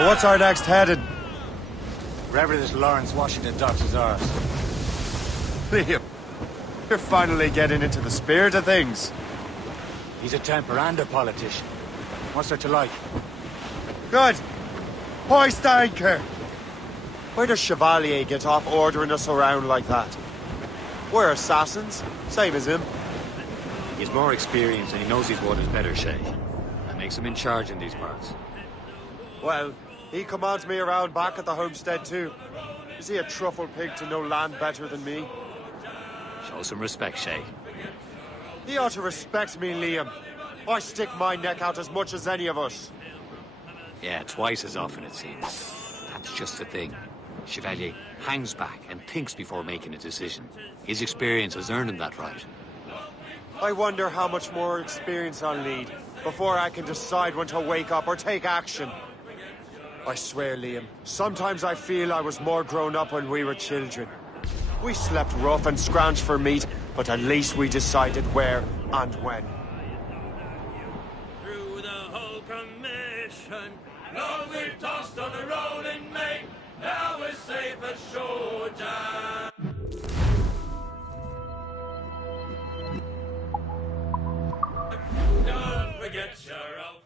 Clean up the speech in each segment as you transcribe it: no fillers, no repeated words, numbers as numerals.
So what's our next headed? Wherever this Lawrence Washington docks is ours. Liam, you're finally getting into the spirit of things. He's a temper and a politician. What's there to like? Good. Hoist anchor. Where does Chevalier get off ordering us around like that? We're assassins, same as him. He's more experienced and he knows his waters better, Shay. That makes him in charge in these parts. Well, he commands me around back at the homestead too. Is he a truffle pig to know land better than me? Show some respect, Shay. He ought to respect me, Liam. I stick my neck out as much as any of us. Yeah, twice as often it seems. That's just the thing. Chevalier hangs back and thinks before making a decision. His experience has earned him that right. I wonder how much more experience I'll need before I can decide when to wake up or take action. I swear, Liam, sometimes I feel I was more grown up when we were children. We slept rough and scrounged for meat, but at least we decided where and when. Through the whole commission, long we've tossed on a rolling main, now we're safe ashore, Jack. Don't forget your oath.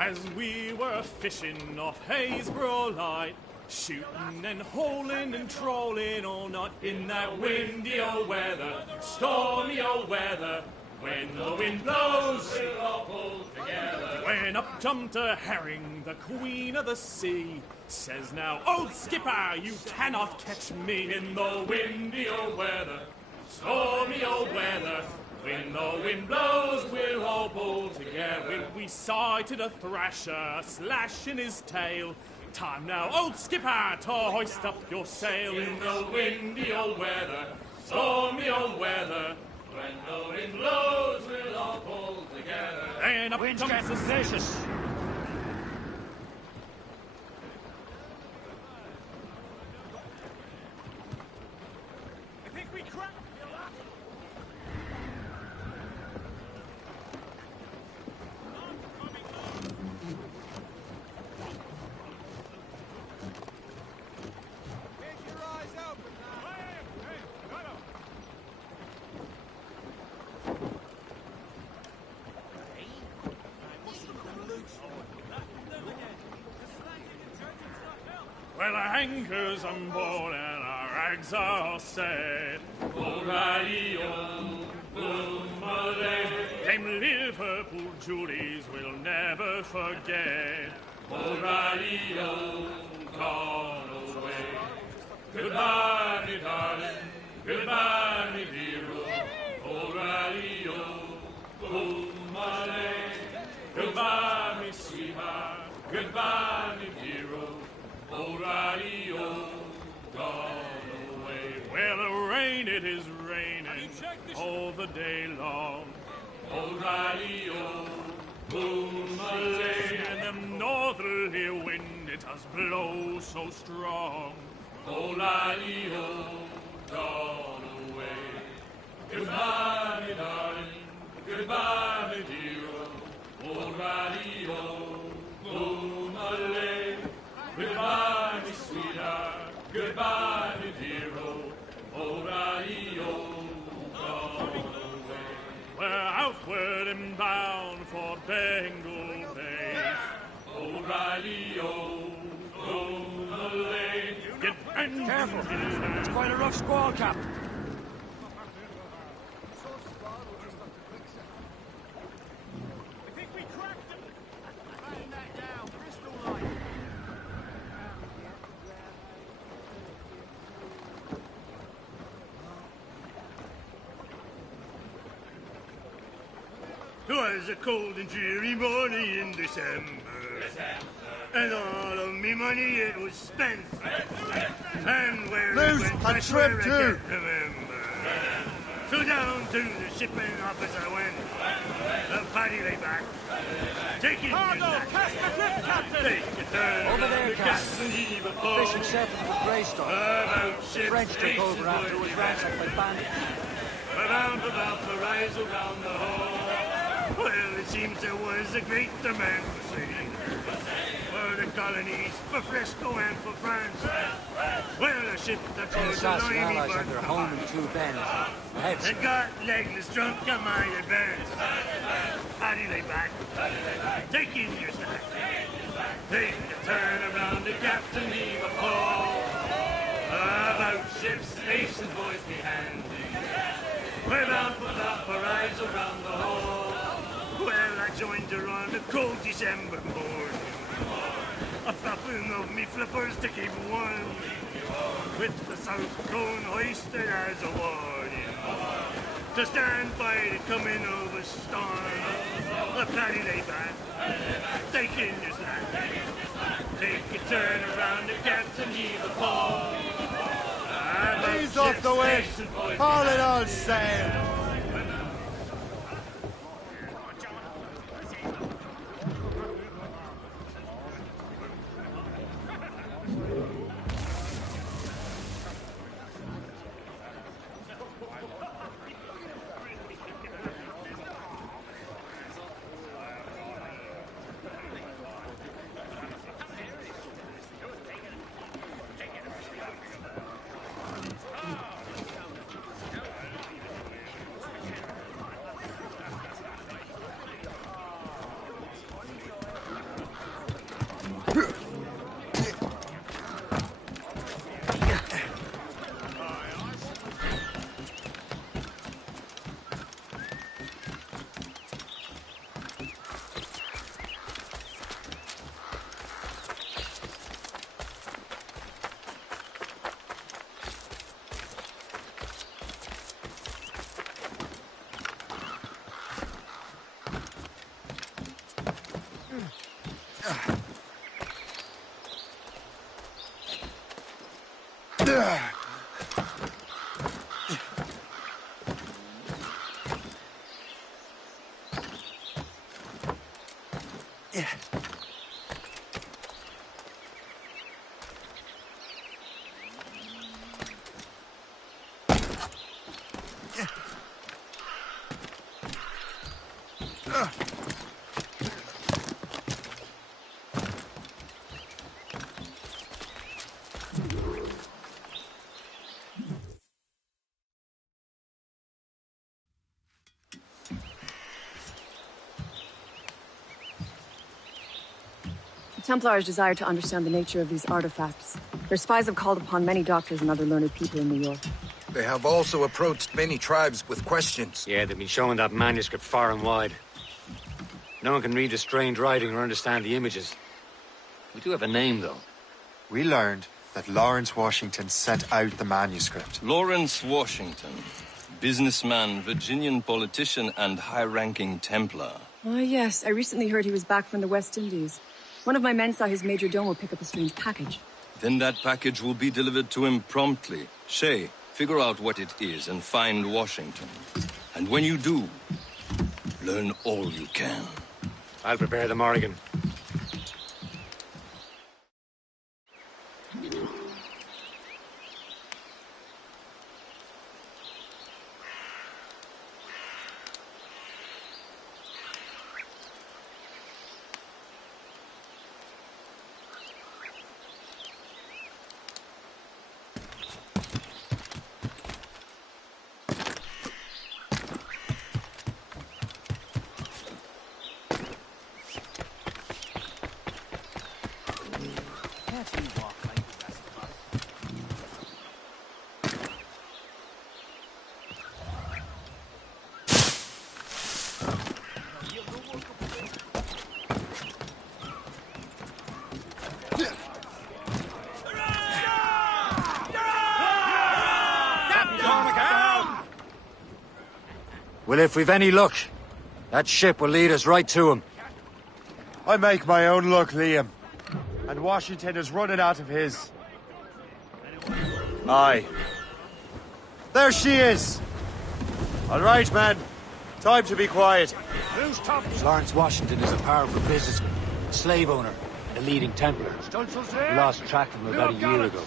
As we were fishing off Haysborough Light, shooting and holing and trolling all night in that windy old weather, stormy old weather, When the wind blows, we'll all pull together. When up jumped a herring, the queen of the sea, says now, old skipper, you cannot catch me. In the windy old weather, stormy old weather, when the wind blows, we'll all pull together. We sighted a thrasher, slashing his tail. Time now, old skipper, to hoist up your sail. In the windy old weather, stormy old weather, when the wind blows, we'll all pull together. And up Wind's jumps getting the vicious. Well, our anchor's on board and our rags are set. O'Reilly-o, boom-a-lay. Them Liverpool Julies we'll never forget. O'Reilly-o, gone away. Goodbye, me darling, goodbye, me dear. O'Reilly-o, boom-a-lay. Goodbye, me sweetheart, goodbye, me dear. O'Reilly-o, gone away. Well, rain, it is raining all the day long. O'Reilly-o, boom-a-lay. And them northerly wind, it does blow so strong. O'Reilly-o, gone away. Goodbye, me darling, goodbye, me dear. O'Reilly-o, boom-a-lay. Goodbye, me sweetheart, goodbye, me dear. O'Reilly-o, gone away. We're outward and bound for Bengal Bay. O'Reilly-o, boom-a-lay. Get bent Careful. into It's quite a rough squall, Captain. Twas a cold and dreary morning in December, and all of me money it was spent. And where Loose, it went, a I swear trip I too. can't remember. So down to the shipping office I went, a paddy lay back, taking Cargo, your snack. cast the grip, Captain! Take a turn Over around there, the Captain. gas and heave a pole. Fishing settlement with Greystone. About The ships, French took faces over after it would was be ransacked by bandits. around about the rise around the hall. Well, it seems there was a great demand for sailors for the colonies, for Frisco and for France. Well, a ship that The was a Sassy limey allies but had their home in two bends. Heads. and got legless drunk at my advance. Paddy lay back, taking your snack. Take a turn around the captain, heave a pole. About ships, stations, boys be handy. We're bound for the rise around the hall. Well, I joined her on a cold December morning, a flapping of me flippers to keep warm, with the south cone hoisted as a warning, to stand by the coming of a storm. A paddy lay back, taking your snack. Take a turn around the captain, heave a pole. Ease off the wind. Haul it all sail. The Templars desire to understand the nature of these artifacts. Their spies have called upon many doctors and other learned people in New York. They have also approached many tribes with questions. Yeah, they've been showing that manuscript far and wide. No one can read the strange writing or understand the images. We do have a name, though. We learned that Lawrence Washington sent out the manuscript. Lawrence Washington. Businessman, Virginian politician, and high-ranking Templar. Ah, yes. I recently heard he was back from the West Indies. One of my men saw his major domo pick up a strange package. Then that package will be delivered to him promptly. Shay, figure out what it is and find Washington. And when you do, learn all you can. I'll prepare the Morrigan. Well, if we've any luck, that ship will lead us right to him. I make my own luck, Liam. And Washington is running out of his. Aye. There she is! All right, man. Time to be quiet. Who's talking? Lawrence Washington is a powerful businessman, a slave owner, and a leading Templar. We lost track of him about a year ago.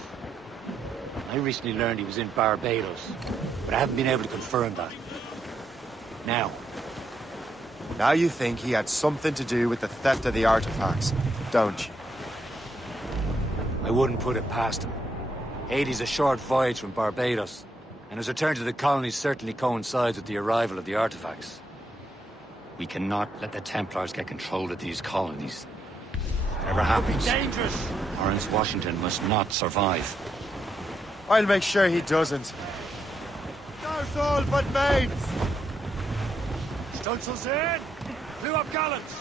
I recently learned he was in Barbados, but I haven't been able to confirm that. Now you think he had something to do with the theft of the artifacts, don't you? I wouldn't put it past him. Haiti's a short voyage from Barbados, and his return to the colonies certainly coincides with the arrival of the artifacts. We cannot let the Templars get control of these colonies. Whatever happens, Dangerous! Lawrence Washington must not survive. I'll make sure he doesn't. There's all but mates! Stunsel's in! Blew up gallants!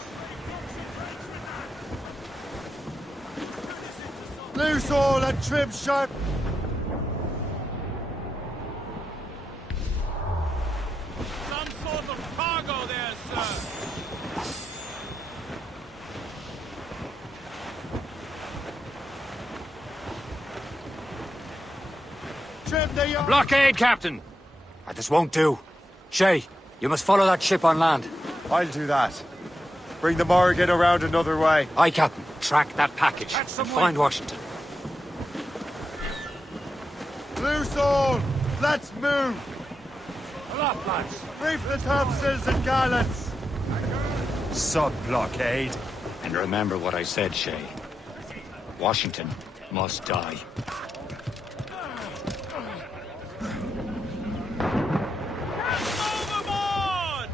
Loose all and trim sharp! Some sort of cargo there, sir. Trim the yard! Blockade, Captain! This won't do. Shay, you must follow that ship on land. I'll do that. Bring the Morrigan around another way. Aye, Captain. Track that package and find Washington. Loose all! Let's move! Aloft, lads! Reef the topsails and gallants! Sub-blockade. And remember what I said, Shay. Washington must die. Overboard!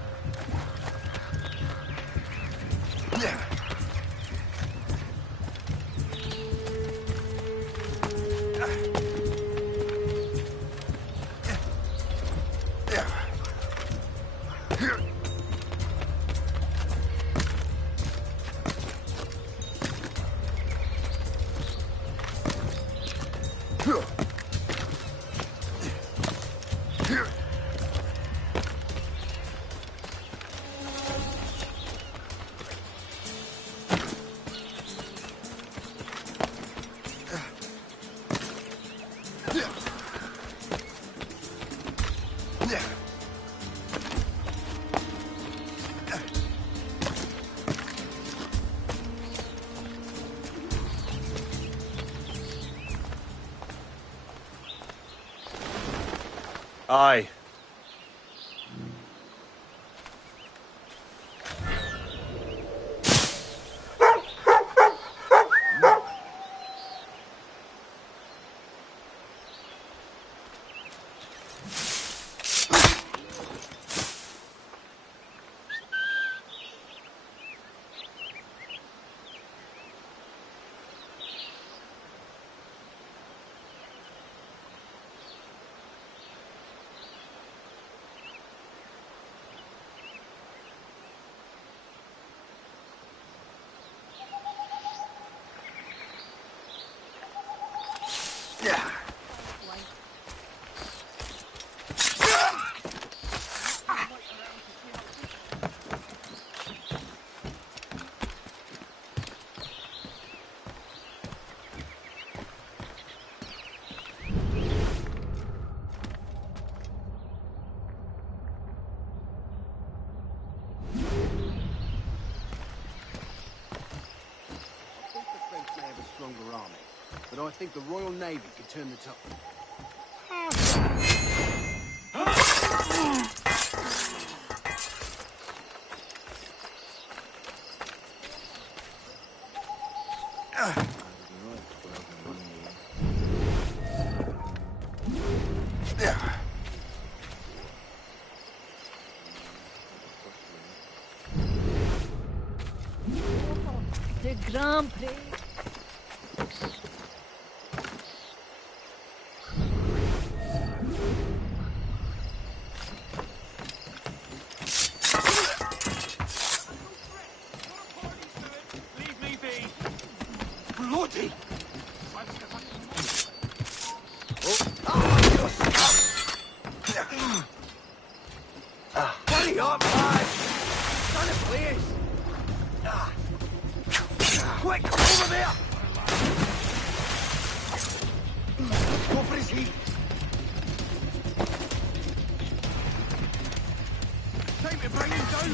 Aye. Stronger army, but I think the Royal Navy could turn the top. The Grand Prix. Bloody! Hurry up, lad! Son of please! Quick, over there! Go for his heat! Time to bring him down!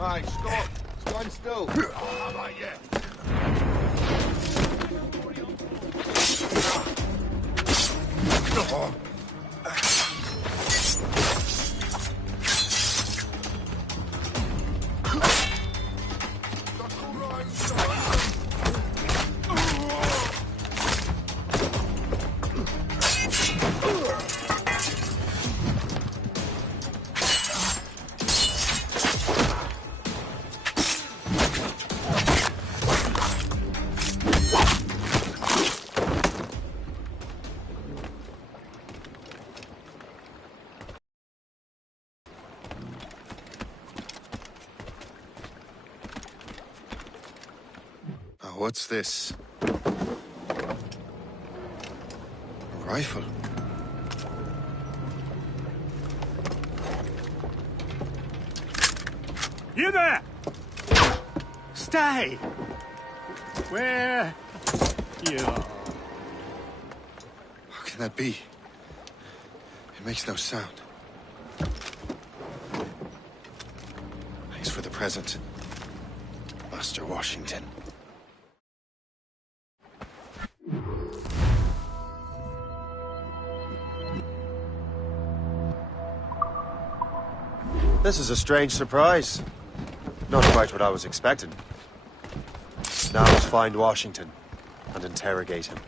Right, stop. Stand still. Oh, right, yeah. Oh. What's this? A rifle. You there! Stay! Where you are. How can that be? It makes no sound. Thanks for the present, Master Washington. This is a strange surprise. Not quite what I was expecting. Now let's find Washington and interrogate him.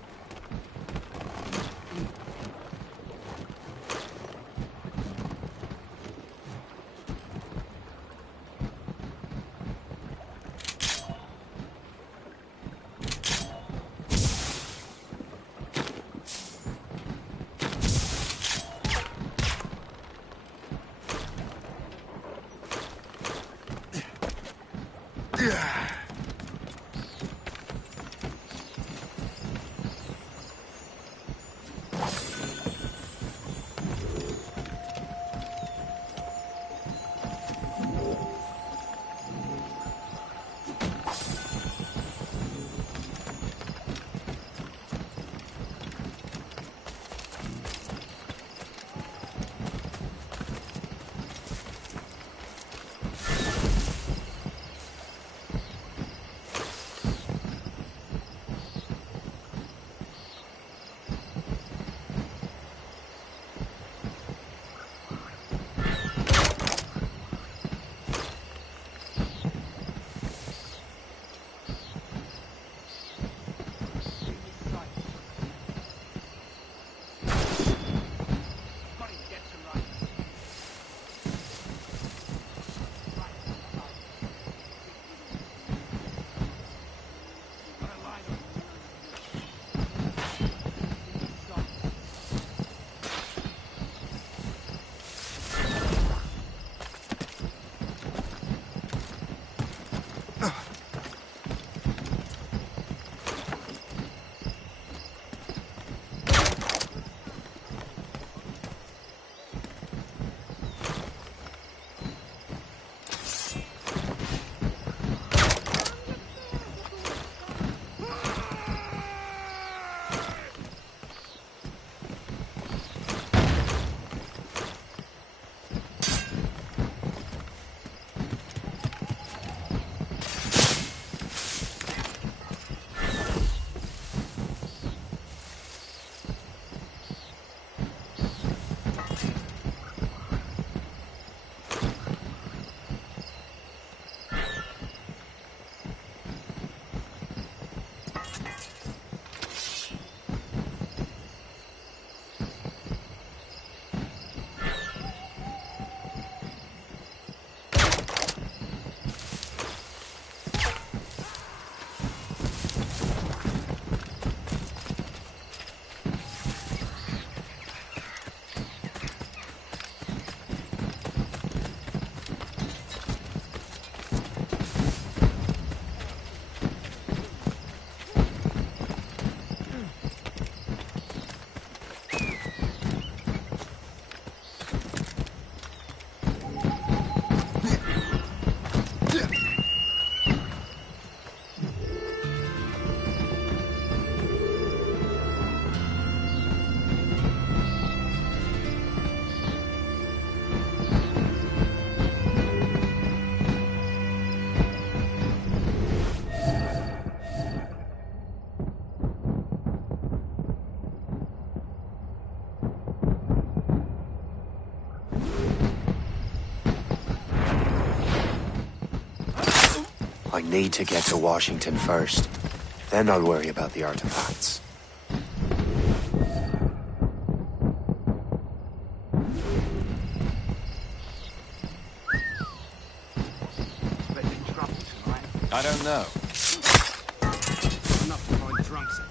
I need to get to Washington first. Then I'll worry about the artifacts. I don't know. Enough to find drunks in.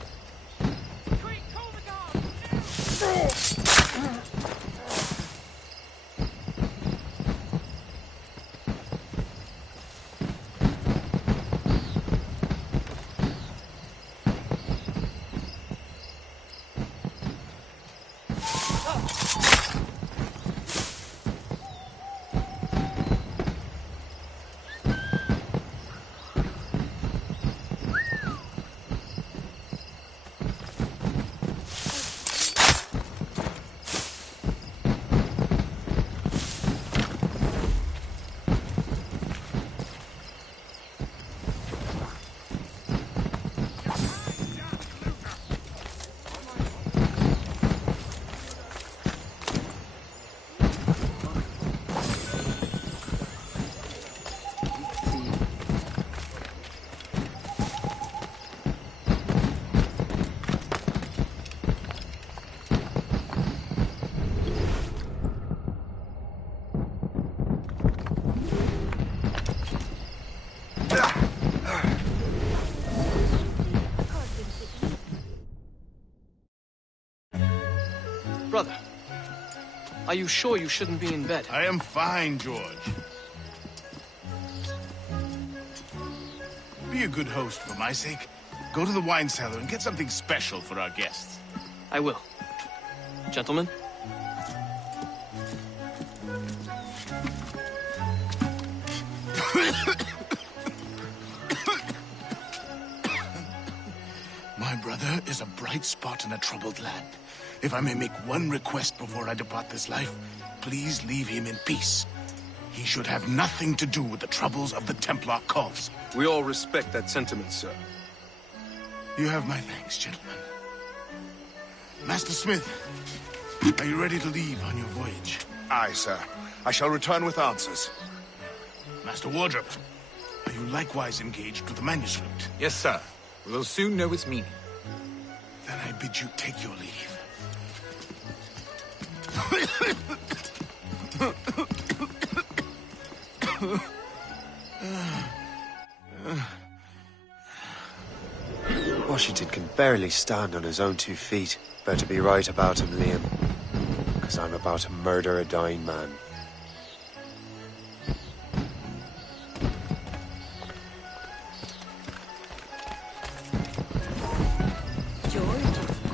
Are you sure you shouldn't be in bed? I am fine, George. Be a good host for my sake. Go to the wine cellar and get something special for our guests. I will. Gentlemen? My brother is a bright spot in a troubled land. If I may make one request before I depart this life, please leave him in peace. He should have nothing to do with the troubles of the Templar cause. We all respect that sentiment, sir. You have my thanks, gentlemen. Master Smith, are you ready to leave on your voyage? Aye, sir. I shall return with answers. Master Wardrop, are you likewise engaged with the manuscript? Yes, sir. We'll soon know its meaning. Then I bid you take your leave. Washington can barely stand on his own 2 feet. Better be right about him, Liam. Because I'm about to murder a dying man.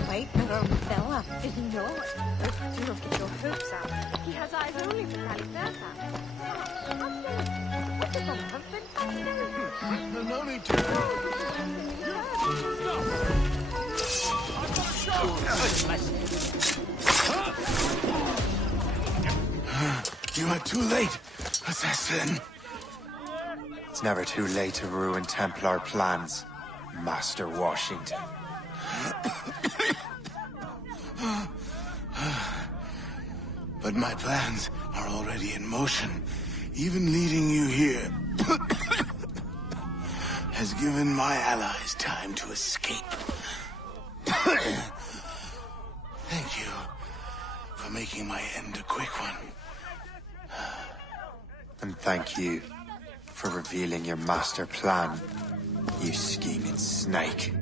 Quite a wrong fella, is he not? Do not get your hopes up. He has eyes only for Caliberta. What's it on, husband? No need to. You are too late, assassin. It's never too late to ruin Templar plans, Master Washington. But my plans are already in motion. Even leading you here has given my allies time to escape. Thank you for making my end a quick one. And thank you for revealing your master plan, you scheming snake.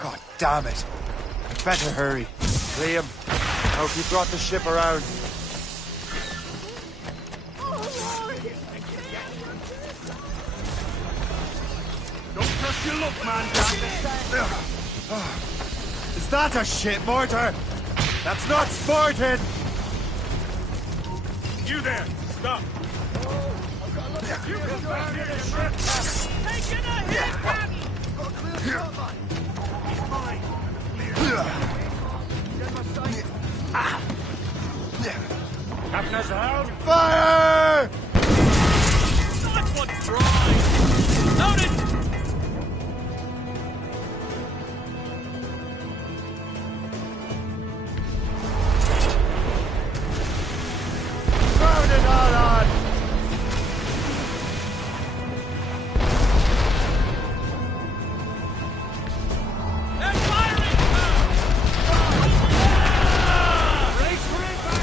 God damn it. I'd better hurry. Liam, hope you brought the ship around. Don't trust your luck, man. Is that a shit mortar? That's not sporting! You there, stop. You come back here, shit. Taking a hit, Daddy. He's mine. Captain has a hound. Fire! Nice one, try. Loaded. Crowd it all on! They're firing! Race for impact!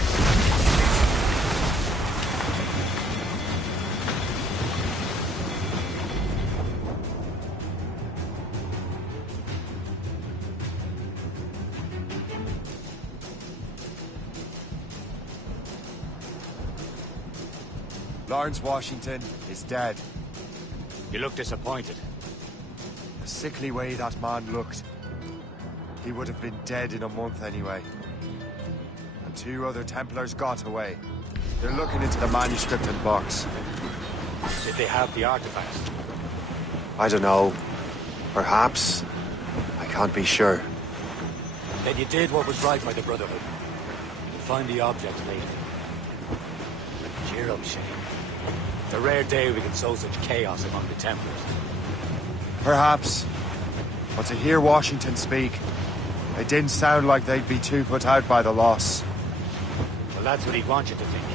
Lawrence Washington is dead. You look disappointed. The sickly way that man looked. He would have been dead in a month anyway. And 2 other Templars got away. They're looking into the manuscript and box. Did they have the artifact? I don't know. Perhaps. I can't be sure. Then you did what was right by the Brotherhood. You'll find the object later. Cheer up, Shane. It's a rare day we can sow such chaos among the Templars. Perhaps. But to hear Washington speak, it didn't sound like they'd be too put out by the loss. Well, that's what he'd want you to think.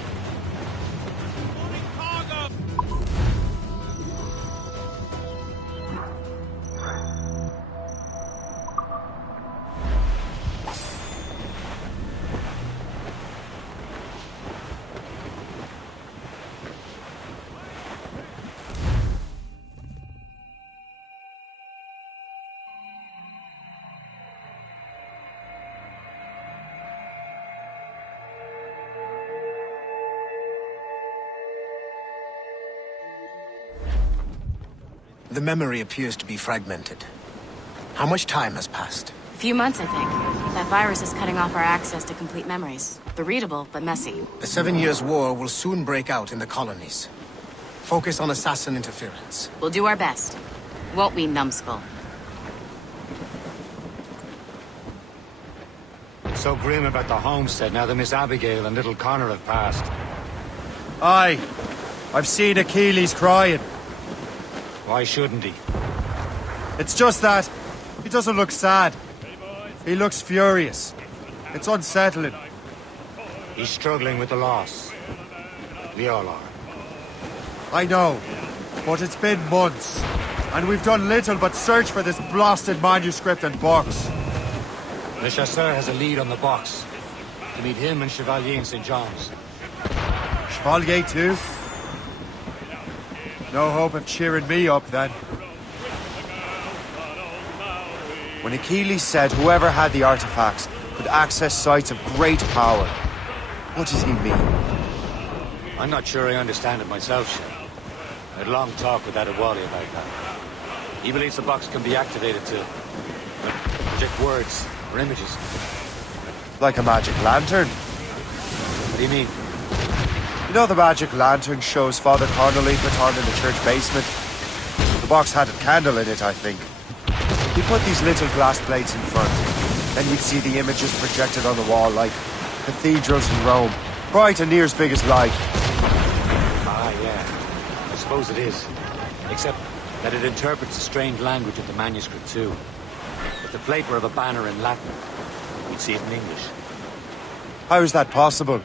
The memory appears to be fragmented. How much time has passed? A few months, I think. That virus is cutting off our access to complete memories. They're readable, but messy. The 7 Years' War will soon break out in the colonies. Focus on assassin interference. We'll do our best. Won't we, numbskull? So grim about the homestead now that Miss Abigail and little Connor have passed. Aye. I've seen Achilles crying. Why shouldn't he? It's just that he doesn't look sad. He looks furious. It's unsettling. He's struggling with the loss. We all are. I know, but it's been months, and we've done little but search for this blasted manuscript and box. Le Chasseur has a lead on the box. To meet him and Chevalier in St. John's. Chevalier too? No hope of cheering me up then. When Achilles said whoever had the artifacts could access sites of great power, what does he mean? I'm not sure I understand it myself, Shep. I had a long talk with Adewale about that. He believes the box can be activated to project words or images. Like a magic lantern? What do you mean? You know the magic lantern shows Father Connolly put on in the church basement? The box had a candle in it, I think. He put these little glass plates in front. Then you'd see the images projected on the wall like cathedrals in Rome. Bright and near as big as light. Ah, yeah. I suppose it is. Except that it interprets the strange language of the manuscript too. If the plate were of a banner in Latin, we'd see it in English. How is that possible?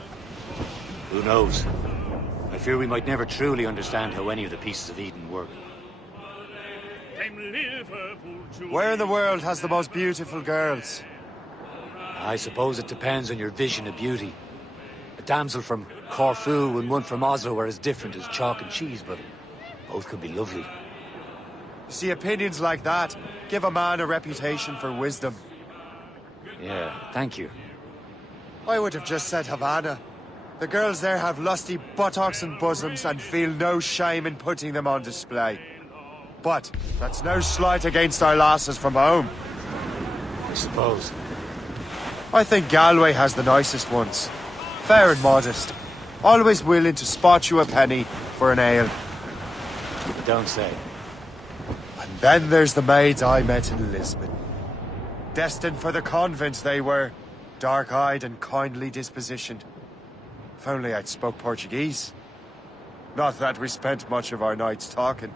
Who knows? I fear we might never truly understand how any of the pieces of Eden work. Where in the world has the most beautiful girls? I suppose it depends on your vision of beauty. A damsel from Corfu and one from Oslo are as different as chalk and cheese, but both can be lovely. You see, opinions like that give a man a reputation for wisdom. Yeah, thank you. I would have just said Havana. The girls there have lusty buttocks and bosoms and feel no shame in putting them on display. But that's no slight against our lasses from home. I suppose. I think Galway has the nicest ones. Fair and modest. Always willing to spot you a penny for an ale. You don't say. And then there's the maids I met in Lisbon. Destined for the convent they were. Dark-eyed and kindly dispositioned. If only I'd spoke Portuguese. Not that we spent much of our nights talking.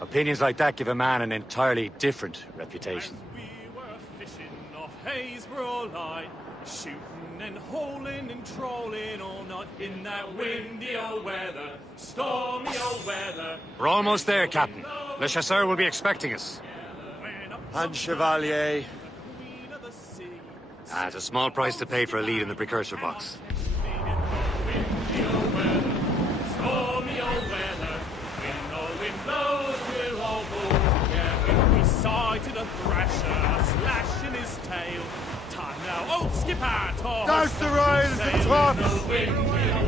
Opinions like that give a man an entirely different reputation. We were fishing off Haysborough Light, shooting and holing and trolling all night in that windy old weather, stormy old weather. We're almost there, Captain. Le Chasseur will be expecting us. And Chevalier. It's a small price to pay for a lead in the precursor box. Sighted a thrasher, slashing his tail. Time now, old skipper, toss. Douse the rails and tops!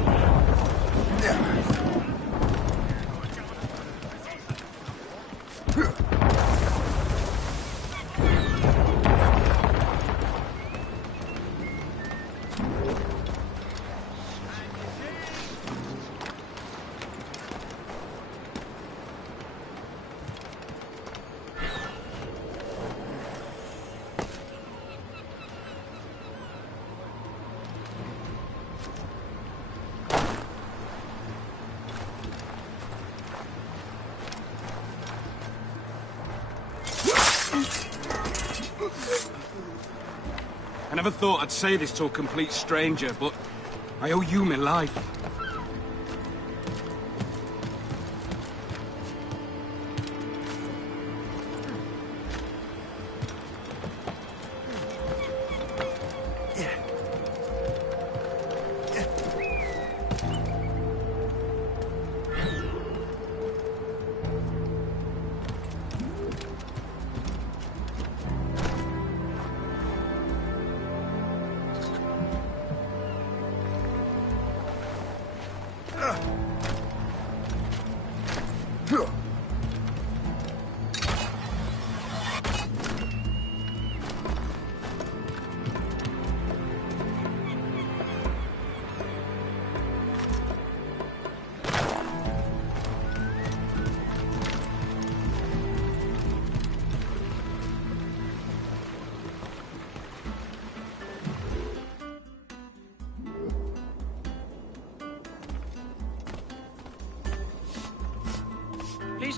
I never thought I'd say this to a complete stranger, but I owe you my life.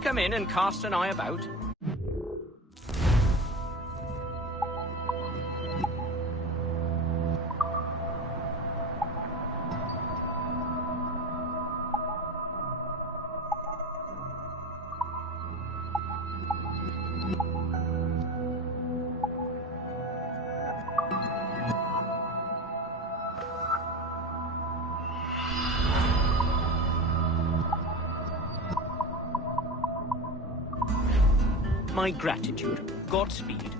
come in and cast an eye about? My gratitude. Godspeed.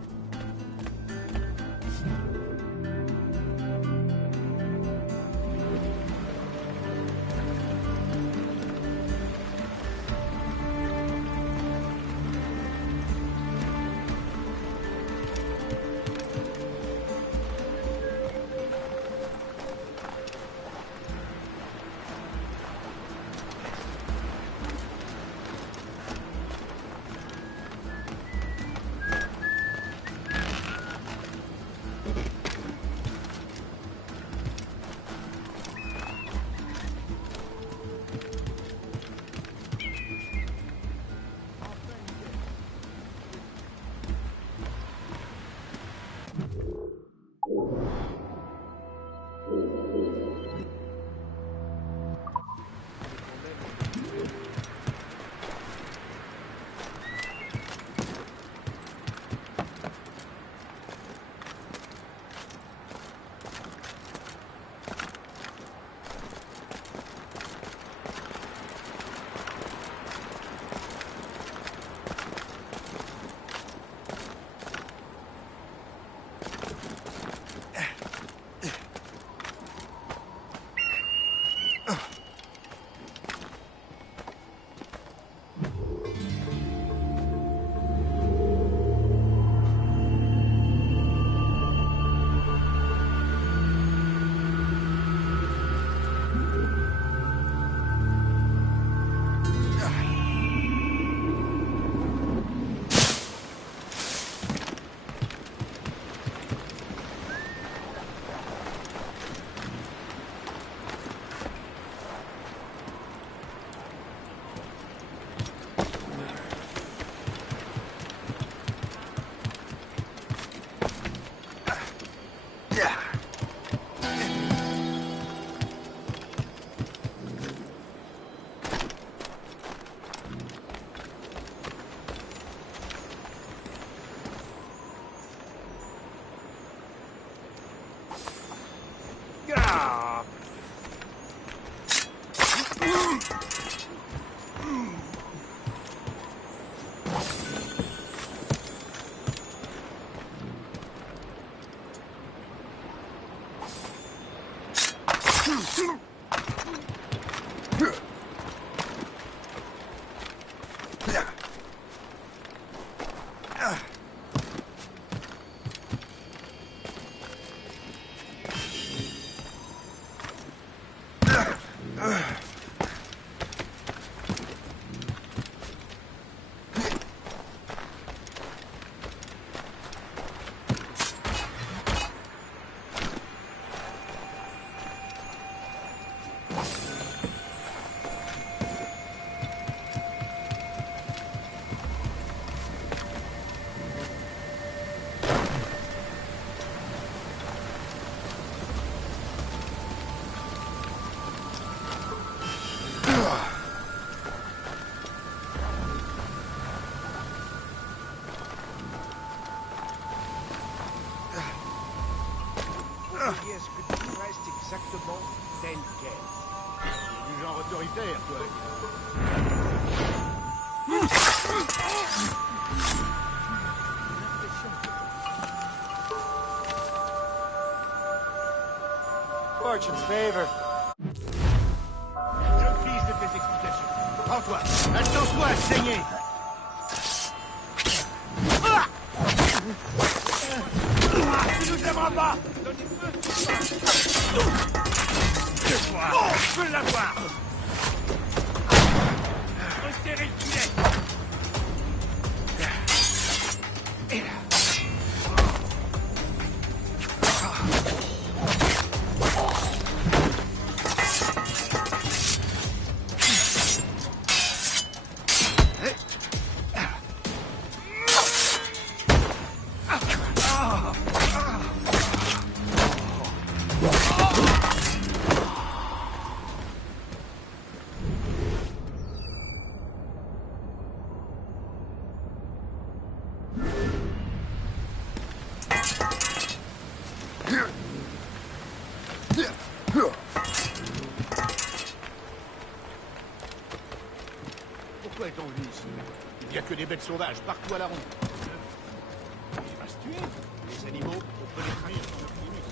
Pièce que tu restes exactement tel quel. Du genre autoritaire, toi. Fortune's favor. Je fise de tes explications. Prends-toi. Attends-toi à saigner. Tu nous aimeras pas. Je veux l'avoir. Resserrez le filet. Pourquoi est-on venu ici? Il n'y a que des bêtes sauvages partout à la ronde. Il va se tuer. Les animaux, on peut les trahir sans aucune limite.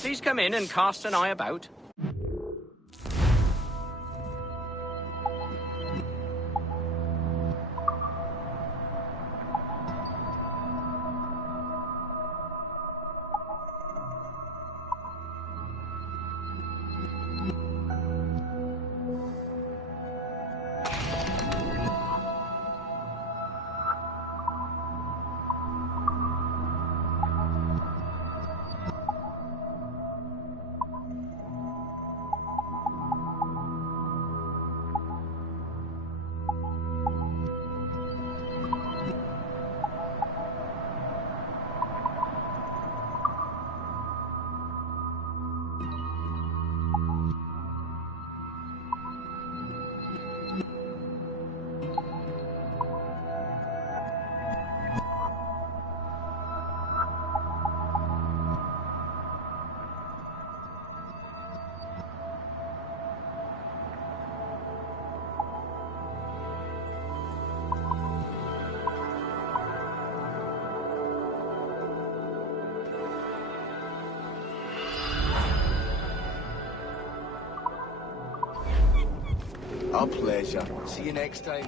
Please come in and cast an eye about. Our pleasure. See you next time.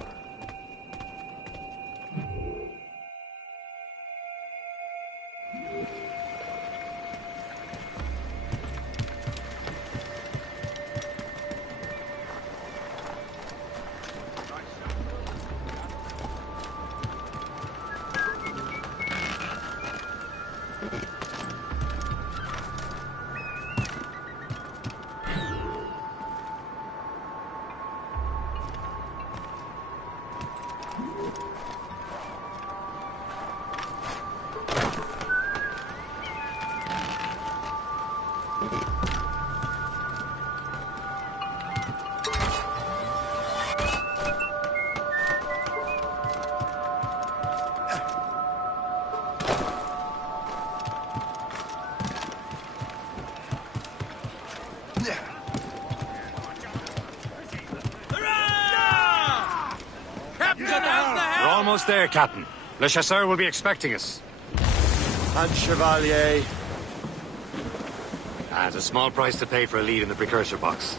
We're almost there, Captain. Le Chasseur will be expecting us. And Chevalier. It's a small price to pay for a lead in the precursor box.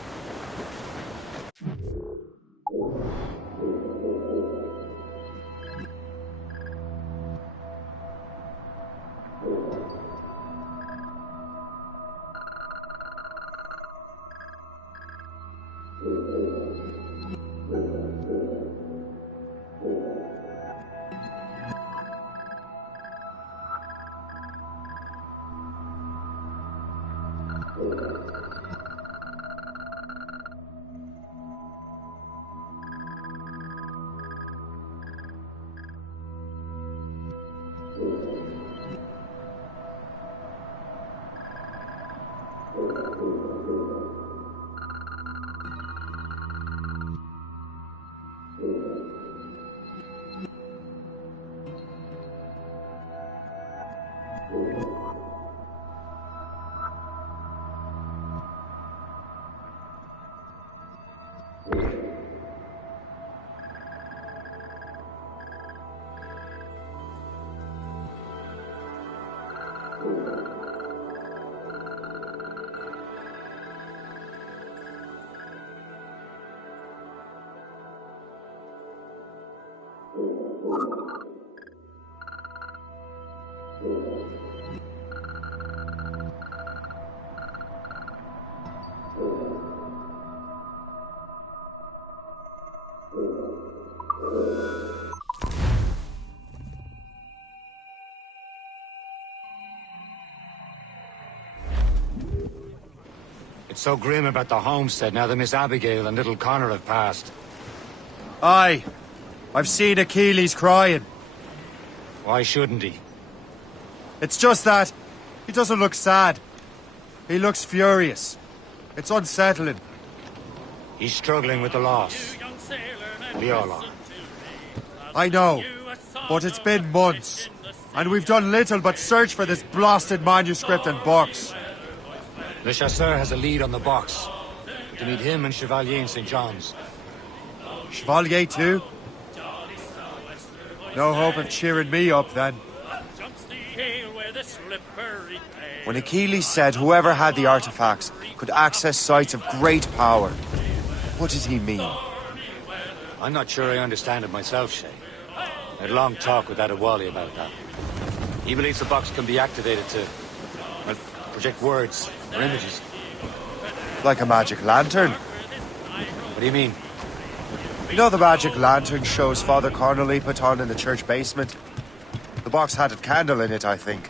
It's so grim about the homestead now that Miss Abigail and little Connor have passed. Aye. I've seen Achilles crying. Why shouldn't he? It's just that he doesn't look sad. He looks furious. It's unsettling. He's struggling with the loss. We all are. I know, but it's been months, and we've done little but search for this blasted manuscript and box. Le Chasseur has a lead on the box. To meet him and Chevalier in St. John's. Chevalier too? No hope of cheering me up then. When Achilles said whoever had the artifacts could access sites of great power, what did he mean? I'm not sure I understand it myself, Shay. I had a long talk with Adewale about that. He believes the box can be activated to, well, project words or images. Like a magic lantern? What do you mean? You know the magic lantern shows Father Connolly put on in the church basement? The box had a candle in it, I think.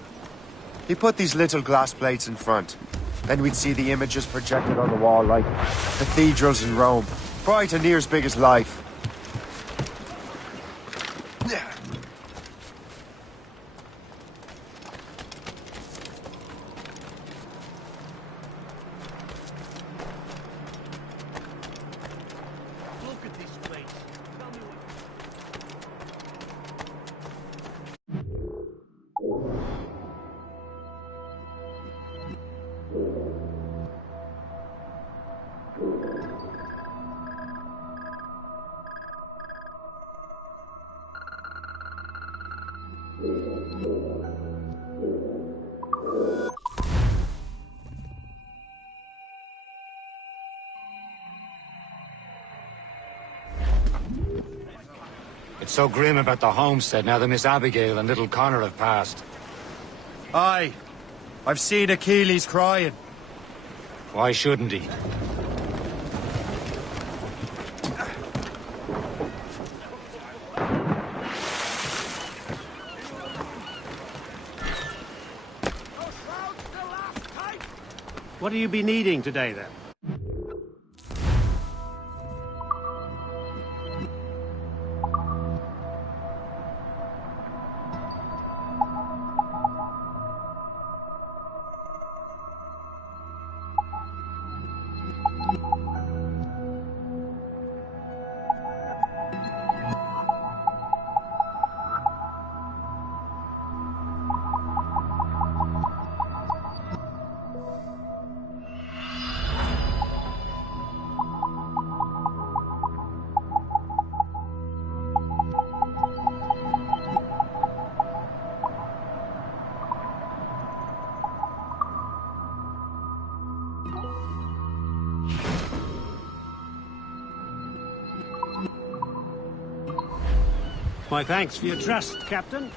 He put these little glass plates in front. Then we'd see the images projected on the wall like cathedrals in Rome. Bright and near as big as life. It's so grim about the homestead now that Miss Abigail and little Connor have passed. Aye. I've seen Achilles crying. Why shouldn't he? What do you be needing today, then? My thanks for your trust, Captain.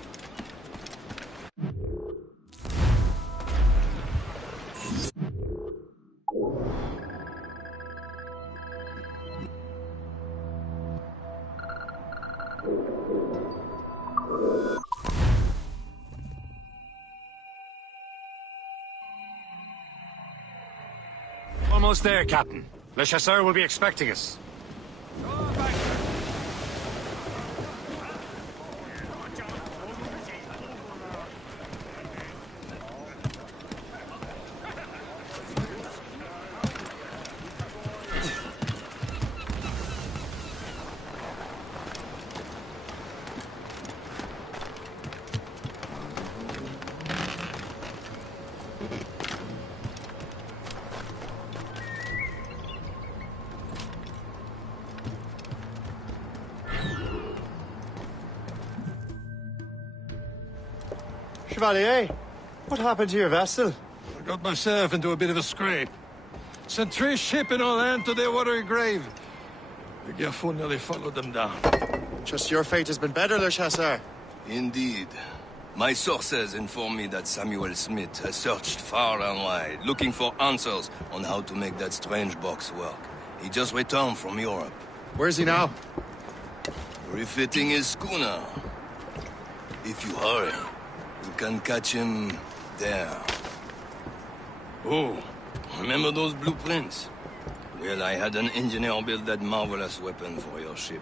Almost there, Captain. Le Chasseur will be expecting us. Chevalier, what happened to your vessel? I got myself into a bit of a scrape. Sent 3 ships in all hand to their watery grave. The Garfon nearly followed them down. Just your fate has been better, Le Chasseur. Indeed. My sources inform me that Samuel Smith has searched far and wide, looking for answers on how to make that strange box work. He just returned from Europe. Where's he now? Refitting his schooner. If you hurry, you can catch him there. Oh, remember those blueprints? Well, I had an engineer build that marvelous weapon for your ship.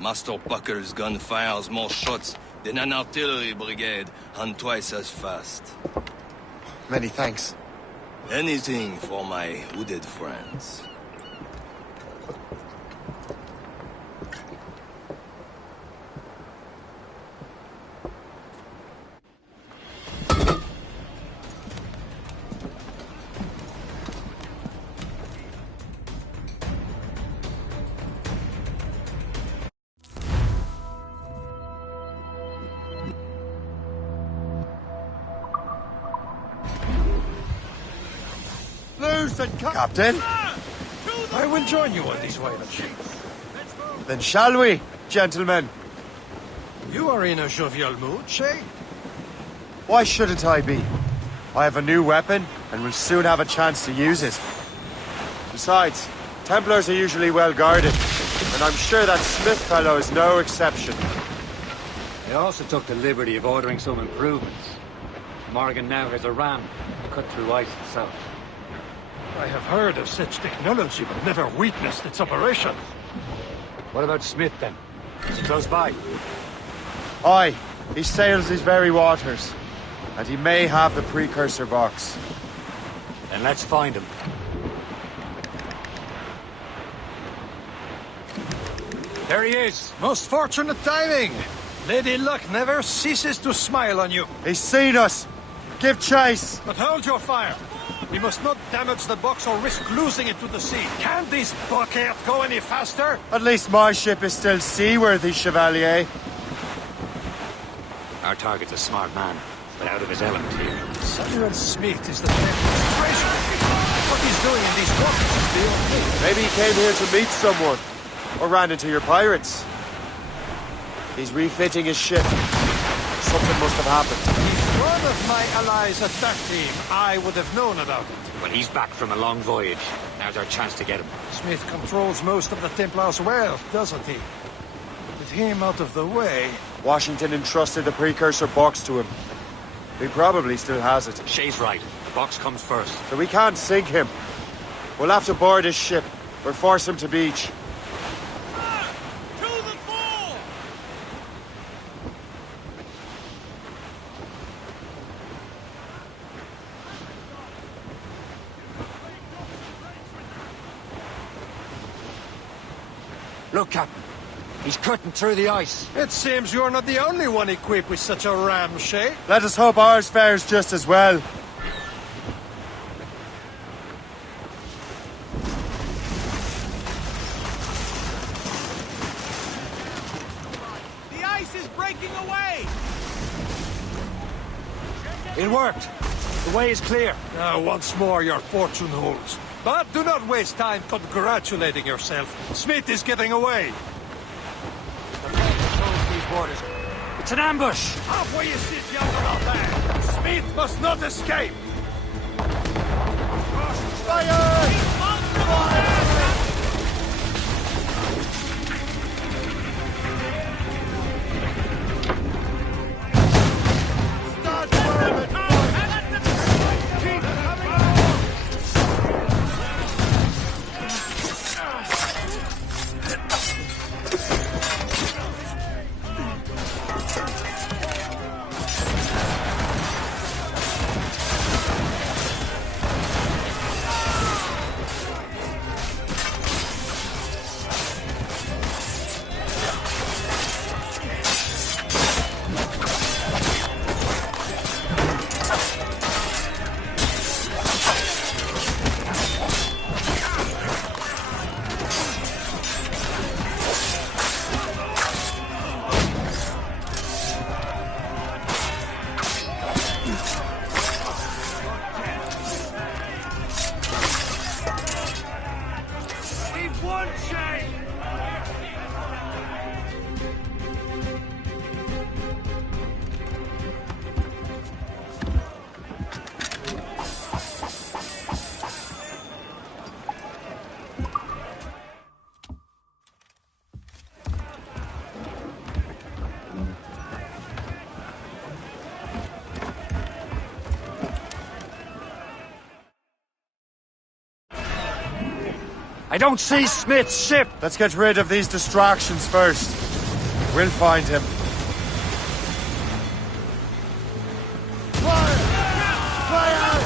Master Puckle's gun fires more shots than an artillery brigade, and twice as fast. Many thanks. Anything for my hooded friends. Loose and Captain! I will join you on these voyages. Then shall we, gentlemen? You are in a jovial mood, Shay? Why shouldn't I be? I have a new weapon, and will soon have a chance to use it. Besides, Templars are usually well guarded, and I'm sure that Smith fellow is no exception. They also took the liberty of ordering some improvements. Morgan now has a ram to cut through ice itself. I have heard of such technology, but never witnessed its operation. What about Smith, then? Is he close by? Aye, he sails these very waters, and he may have the precursor box. Then let's find him. There he is! Most fortunate timing! Lady Luck never ceases to smile on you. He's seen us! Give chase! But hold your fire! We must not damage the box or risk losing it to the sea. Can this bucket go any faster? At least my ship is still seaworthy, Chevalier. Our target's a smart man, but out of his element here. Samuel Smith is the Templar's treasurer. What he's doing in these waters is beyond me. Maybe he came here to meet someone, or ran into your pirates. He's refitting his ship. Something must have happened. If one of my allies attacked him, I would have known about it. Well, he's back from a long voyage. Now's our chance to get him. Smith controls most of the Templars' wealth, doesn't he? With him out of the way... Washington entrusted the precursor box to him. He probably still has it. Shay's right. The box comes first. So we can't sink him. We'll have to board his ship, or force him to beach. Look, Captain. He's cutting through the ice. It seems you're not the only one equipped with such a ram, Shay. Let us hope ours fares just as well. The ice is breaking away! It worked. The way is clear. Once more, your fortune holds. But do not waste time congratulating yourself. Smith is getting away. These waters. It's an ambush! Halfway you sit yonder out there. Smith must not escape. Fire! Fire! I don't see Smith's ship! Let's get rid of these distractions first. We'll find him. Fire! Fire!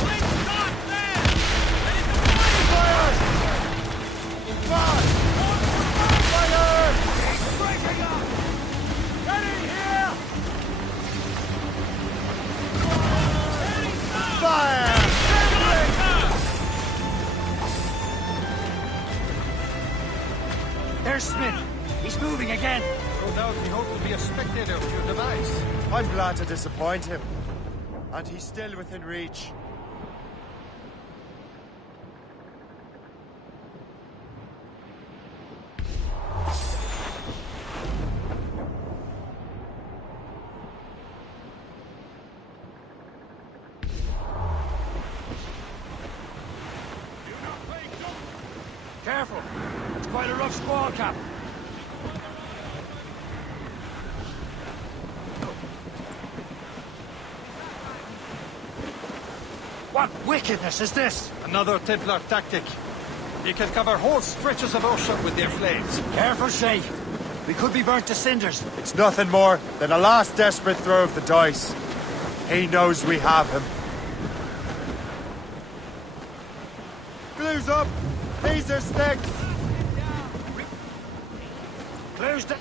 Fire! Fire! Fire! There's Smith. He's moving again. No doubt he hoped to be a spectator of your device. I'm glad to disappoint him. And he's still within reach. Careful. It's quite a rough squall, Cap. What wickedness is this? Another Templar tactic. They can cover whole stretches of ocean with their flames. Careful, Shay. We could be burnt to cinders. It's nothing more than a last desperate throw of the dice. He knows we have him. Glue's up! These are sticks! Glue's down.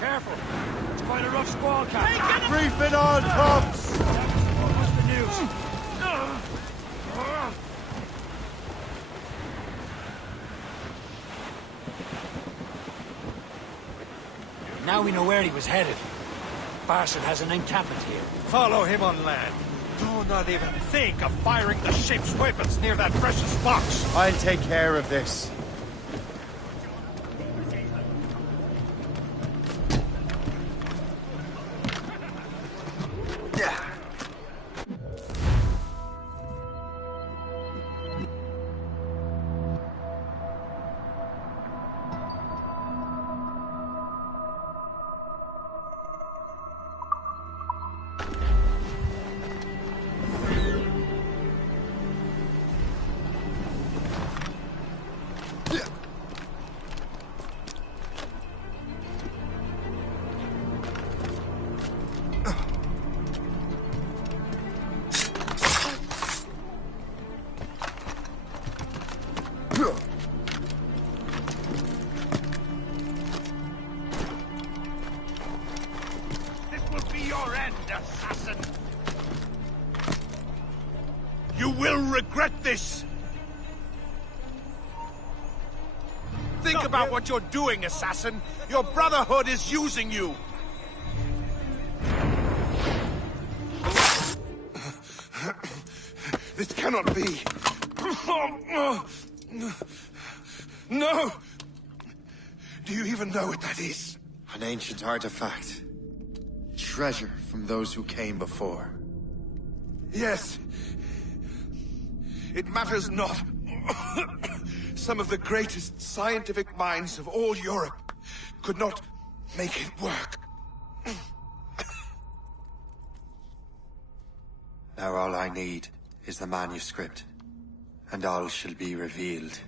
Careful. It's quite a rough squall, Cap. Brief it on, tops! What's the news? Now we know where he was headed. Barson has an encampment here. Follow him on land. Do not even think of firing the ship's weapons near that precious box. I'll take care of this. You will regret this! Think about what you're doing, assassin! Your Brotherhood is using you! This cannot be! No! Do you even know what that is? An ancient artifact. Treasure from those who came before. Yes. It matters not. Some of the greatest scientific minds of all Europe could not make it work. Now all I need is the manuscript, and all shall be revealed.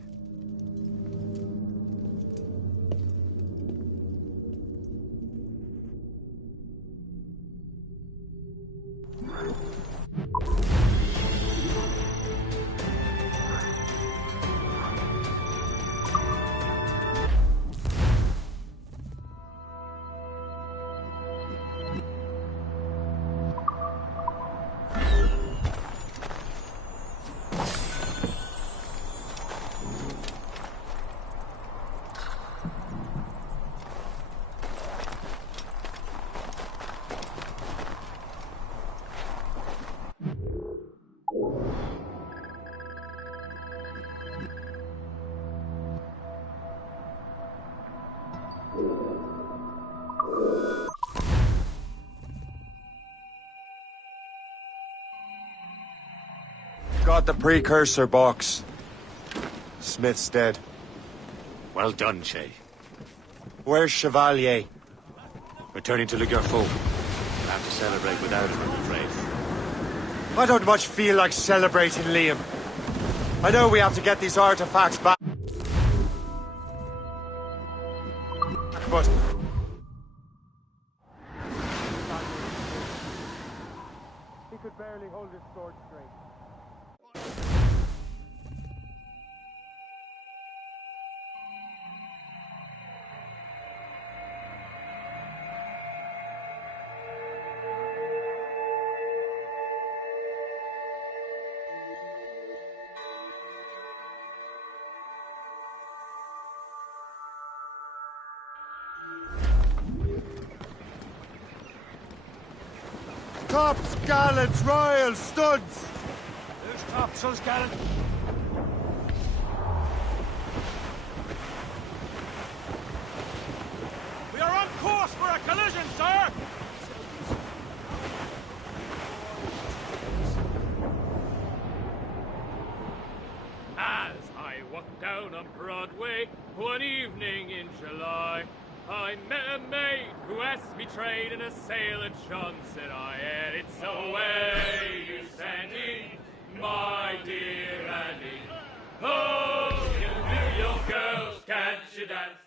Got the precursor box. Smith's dead. Well done, Shay. Where's Chevalier? Returning to Le Garfo. We'll have to celebrate without him, I'm afraid. I don't much feel like celebrating, Liam. I know we have to get these artifacts back. But... he could barely hold his sword straight. Tops, gallants, royals, studs! Who's tops, who's gallant? We are on course for a collision, sir! As I walked down on Broadway one evening in July, I met a maid who asked me trade in a sail at John. Said I, and it's away you standing, my dear Annie. Oh, you do your girls, can't you dance?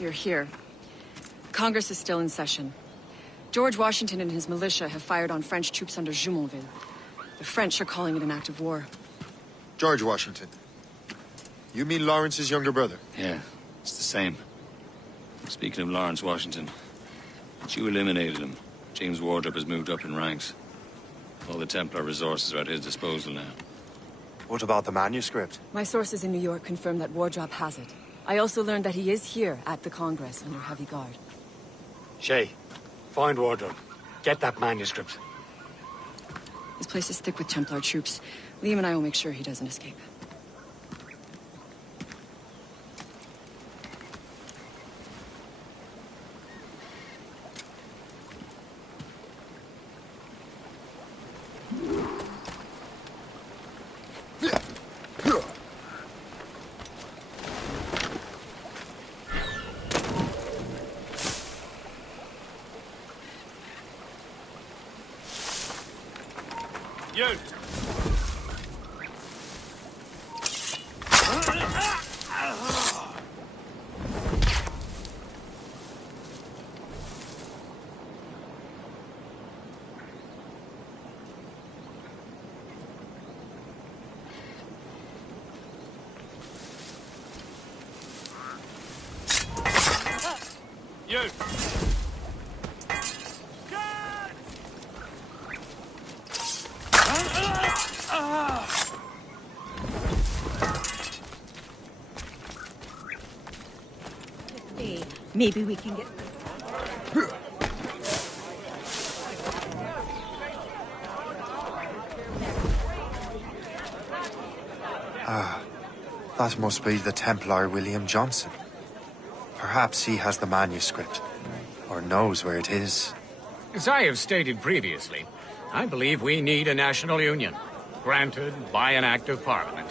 You're here. Congress is still in session. George Washington and his militia have fired on French troops under Jumonville. The French are calling it an act of war. George Washington. You mean Lawrence's younger brother? Yeah, it's the same. Speaking of Lawrence Washington, you eliminated him. James Wardrop has moved up in ranks. All the Templar resources are at his disposal now. What about the manuscript? My sources in New York confirm that Wardrop has it. I also learned that he is here at the Congress under heavy guard. Shay, find Wardrop. Get that manuscript. This place is thick with Templar troops. Liam and I will make sure he doesn't escape. You! You! Maybe we can get... Ah, that must be the Templar William Johnson. Perhaps he has the manuscript, or knows where it is. As I have stated previously, I believe we need a national union, granted by an act of parliament,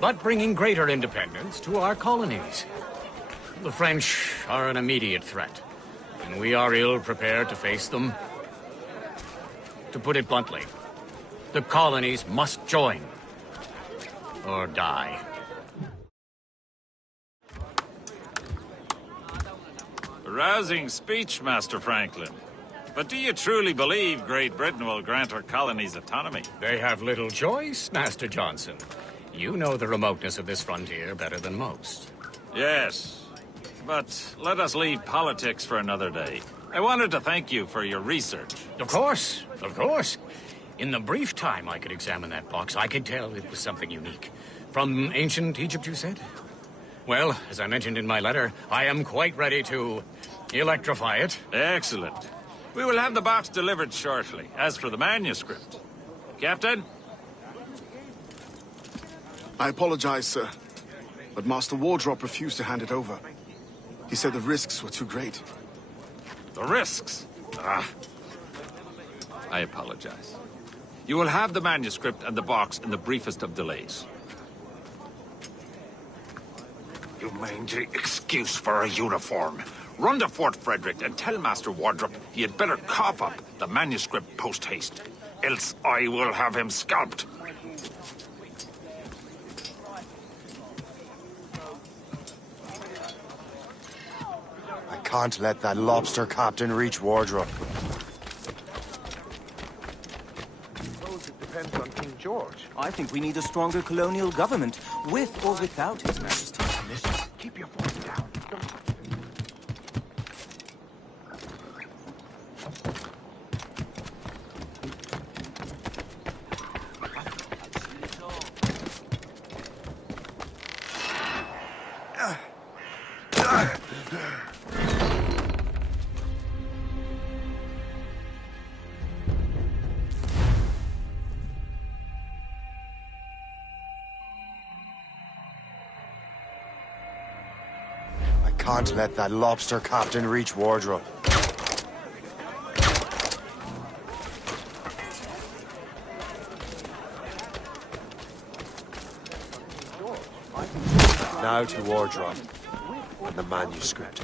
but bringing greater independence to our colonies. The French are an immediate threat, and we are ill prepared to face them. To put it bluntly, the colonies must join. Or die. A rousing speech, Master Franklin. But do you truly believe Great Britain will grant her colonies autonomy? They have little choice, Master Johnson. You know the remoteness of this frontier better than most. Yes, but let us leave politics for another day. I wanted to thank you for your research. Of course, of course. In the brief time I could examine that box, I could tell it was something unique. From ancient Egypt, you said? Well, as I mentioned in my letter, I am quite ready to electrify it. Excellent. We will have the box delivered shortly. As for the manuscript... Captain? I apologize, sir. But Master Wardrop refused to hand it over. He said the risks were too great. The risks? Ah. I apologize. You will have the manuscript and the box in the briefest of delays. You mangy excuse for a uniform. Run to Fort Frederick and tell Master Wardrop he had better cough up the manuscript post-haste. Else I will have him scalped. I can't let that lobster captain reach Wardrop. Suppose it depends on King George. I think we need a stronger colonial government, with or without His Majesty's permission. Keep your voice down. Can't let that lobster captain reach Wardrop. Now to Wardrop and the manuscript.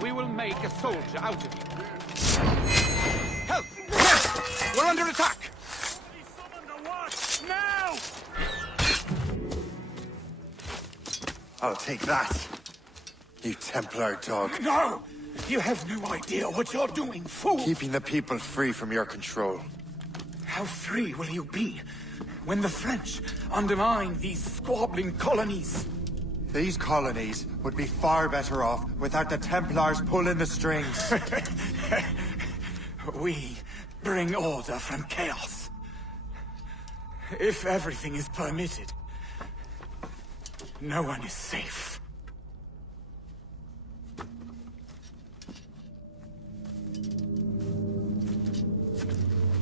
We will make a soldier out of you. Help! Help! We're under attack! Now! I'll take that. You Templar dog. No! You have no idea what you're doing, fool! Keeping the people free from your control. How free will you be when the French undermine these squabbling colonies? These colonies would be far better off without the Templars pulling the strings. We bring order from chaos. If everything is permitted, no one is safe.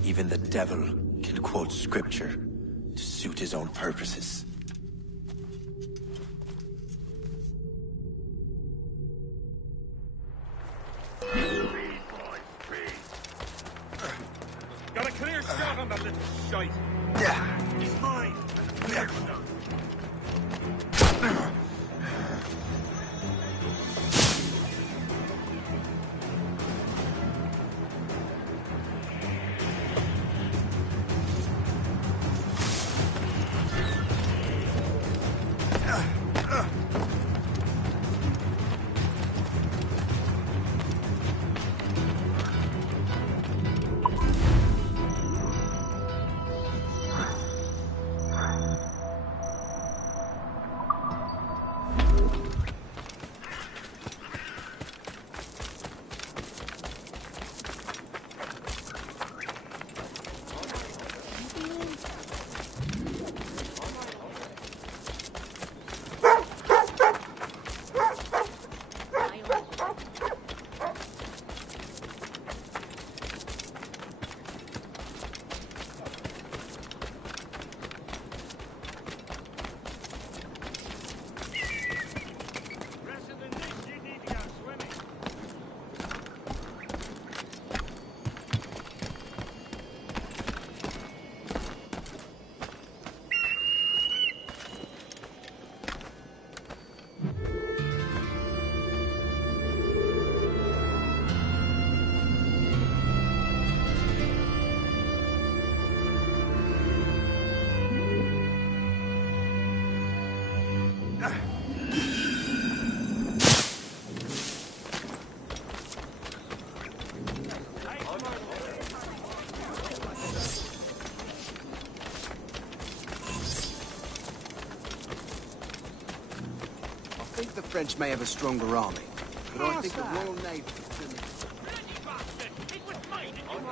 Even the devil can quote scripture to suit his own purposes. Got a clear shot on that little shite. He's mine. Clear shot. I think the French may have a stronger army, but I think the Royal Navy...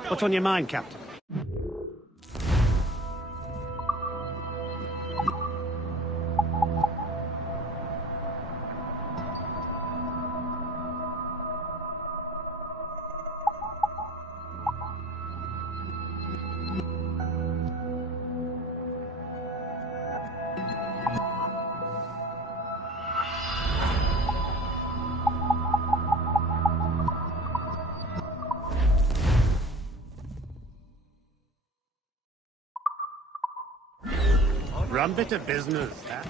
What's on your mind, Captain? Rum bit of business, huh?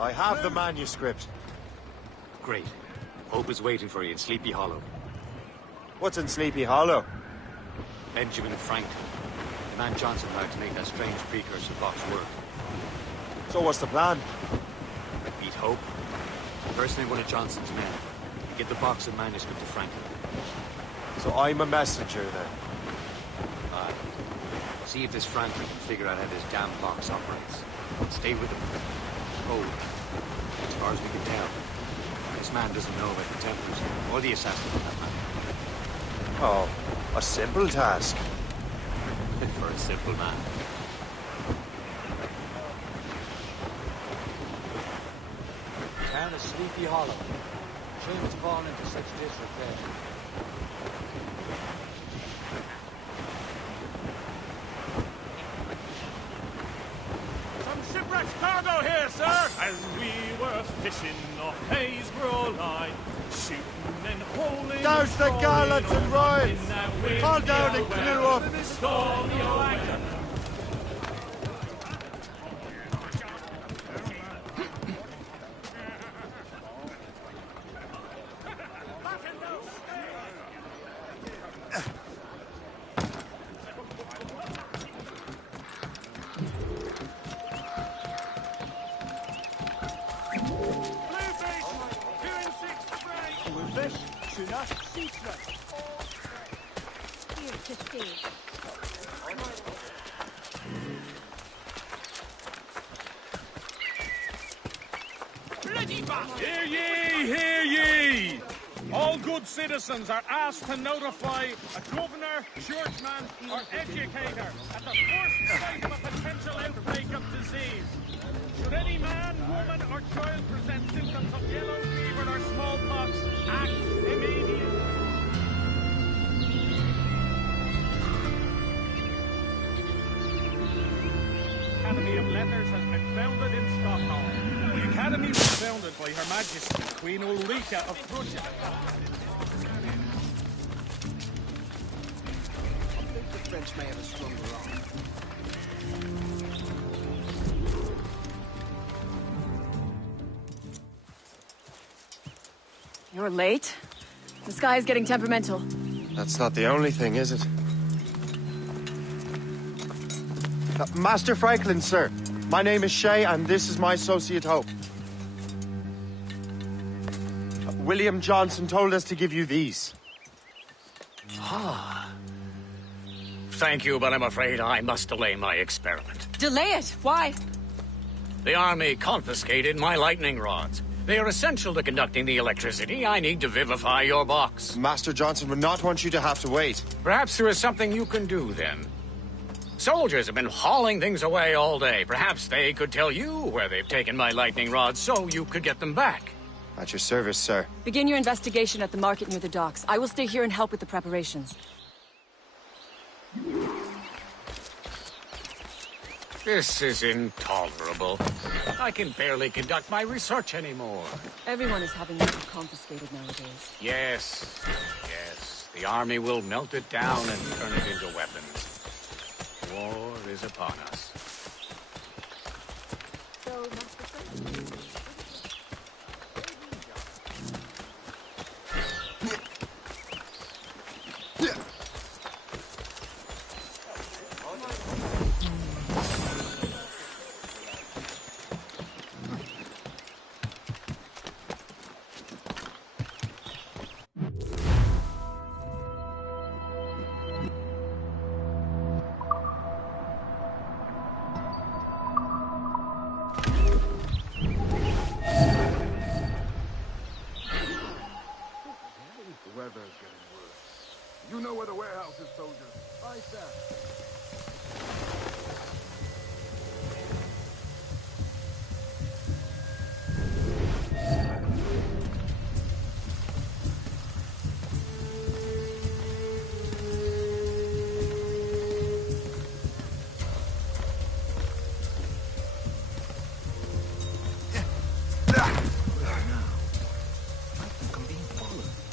I have the manuscript. Great. Hope is waiting for you in Sleepy Hollow. What's in Sleepy Hollow? Benjamin and Franklin. The man Johnson hired to make that strange precursor box work. So what's the plan? Meet Hope. Personally, one of Johnson's men. And get the box and manuscript to Franklin. So I'm a messenger then? Aye. See if this Franklin can figure out how this damn box operates. Stay with him. Hold. As far as we can tell, this man doesn't know about the Templars or the assassins for that matter. Oh, a simple task. For a simple man. Town of Sleepy Hollow. Shame it's fallen into such disrepair. as we were fishing off Haysborough line, shooting and holding. Douse the gallants and royals! Call down and clew up! Hear ye, hear ye! All good citizens are asked to notify a governor, churchman, or educator at the first sight of a potential outbreak of disease. Should any man, woman, or child present symptoms of yellow fever or smallpox, act immediately. Academy of Letters has been founded in Stockholm. The Academy was founded by Her Majesty Queen Ulrika of Prussia. I think the French may have a stronger arm. You're late. The sky is getting temperamental. That's not the only thing, is it? Master Franklin, sir. My name is Shay, and this is my associate Hope. William Johnson told us to give you these. Thank you, but I'm afraid I must delay my experiment. Delay it? Why? The army confiscated my lightning rods. They are essential to conducting the electricity I need to vivify your box. Master Johnson would not want you to have to wait. Perhaps there is something you can do, then. Soldiers have been hauling things away all day. Perhaps they could tell you where they've taken my lightning rods so you could get them back. At your service, sir. Begin your investigation at the market near the docks. I will stay here and help with the preparations. This is intolerable. I can barely conduct my research anymore. Everyone is having their confiscated nowadays. Yes, yes. The army will melt it down and turn it into weapons. War is upon us. So, Master Franklin. You know where the warehouse is, soldier. Aye, sir.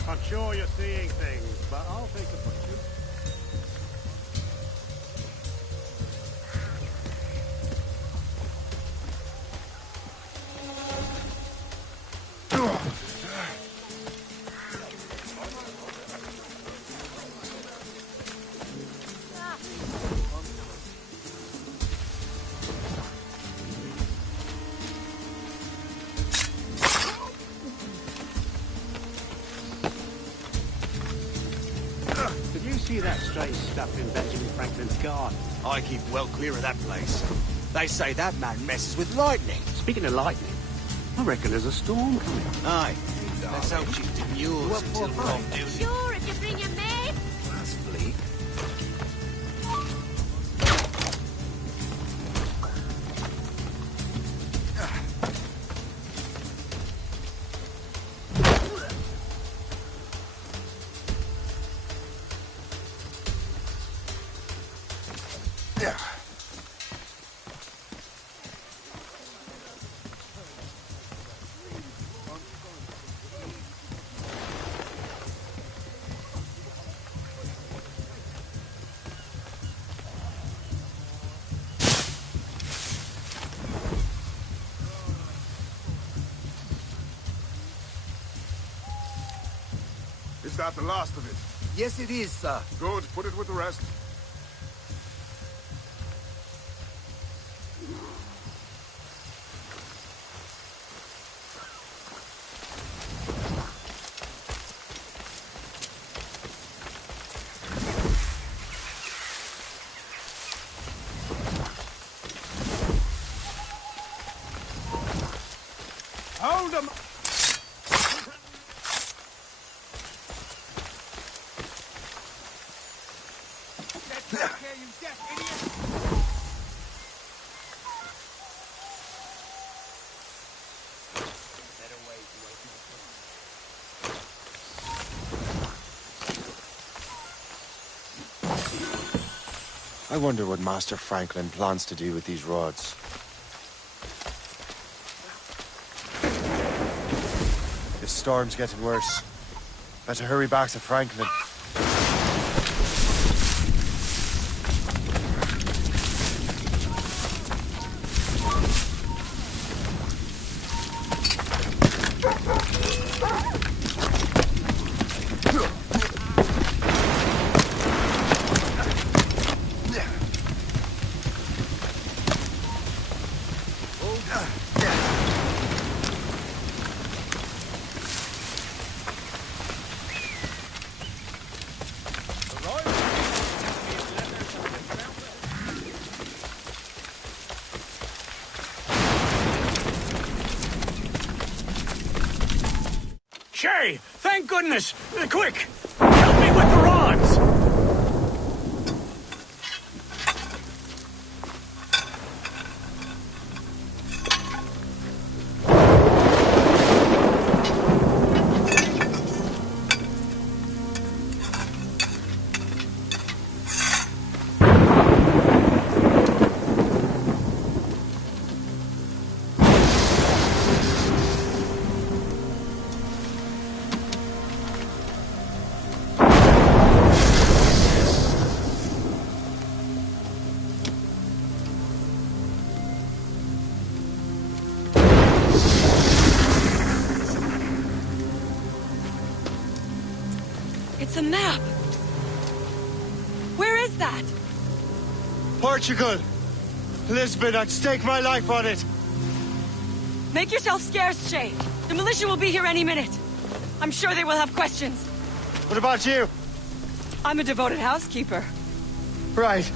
I'm sure you're seeing things, but I'll take a butcher. Did you see that strange stuff in Benjamin Franklin's garden? I keep well clear of that place. They say that man messes with lightning. Speaking of lightning, I reckon there's a storm coming. Aye. Let's hope she demurs until we're off duty. Sure, if you bring your mate. That's bleak. that the last of it? Yes, it is, sir. Good. Put it with the rest. Hold them! I wonder what Master Franklin plans to do with these rods. This storm's getting worse. Better hurry back to Franklin. Shay! Thank goodness! Quick! Help me with the rods! It's a map! Where is that? Portugal! Lisbon, I'd stake my life on it! Make yourself scarce, Shay. The militia will be here any minute. I'm sure they will have questions. What about you? I'm a devoted housekeeper. Right.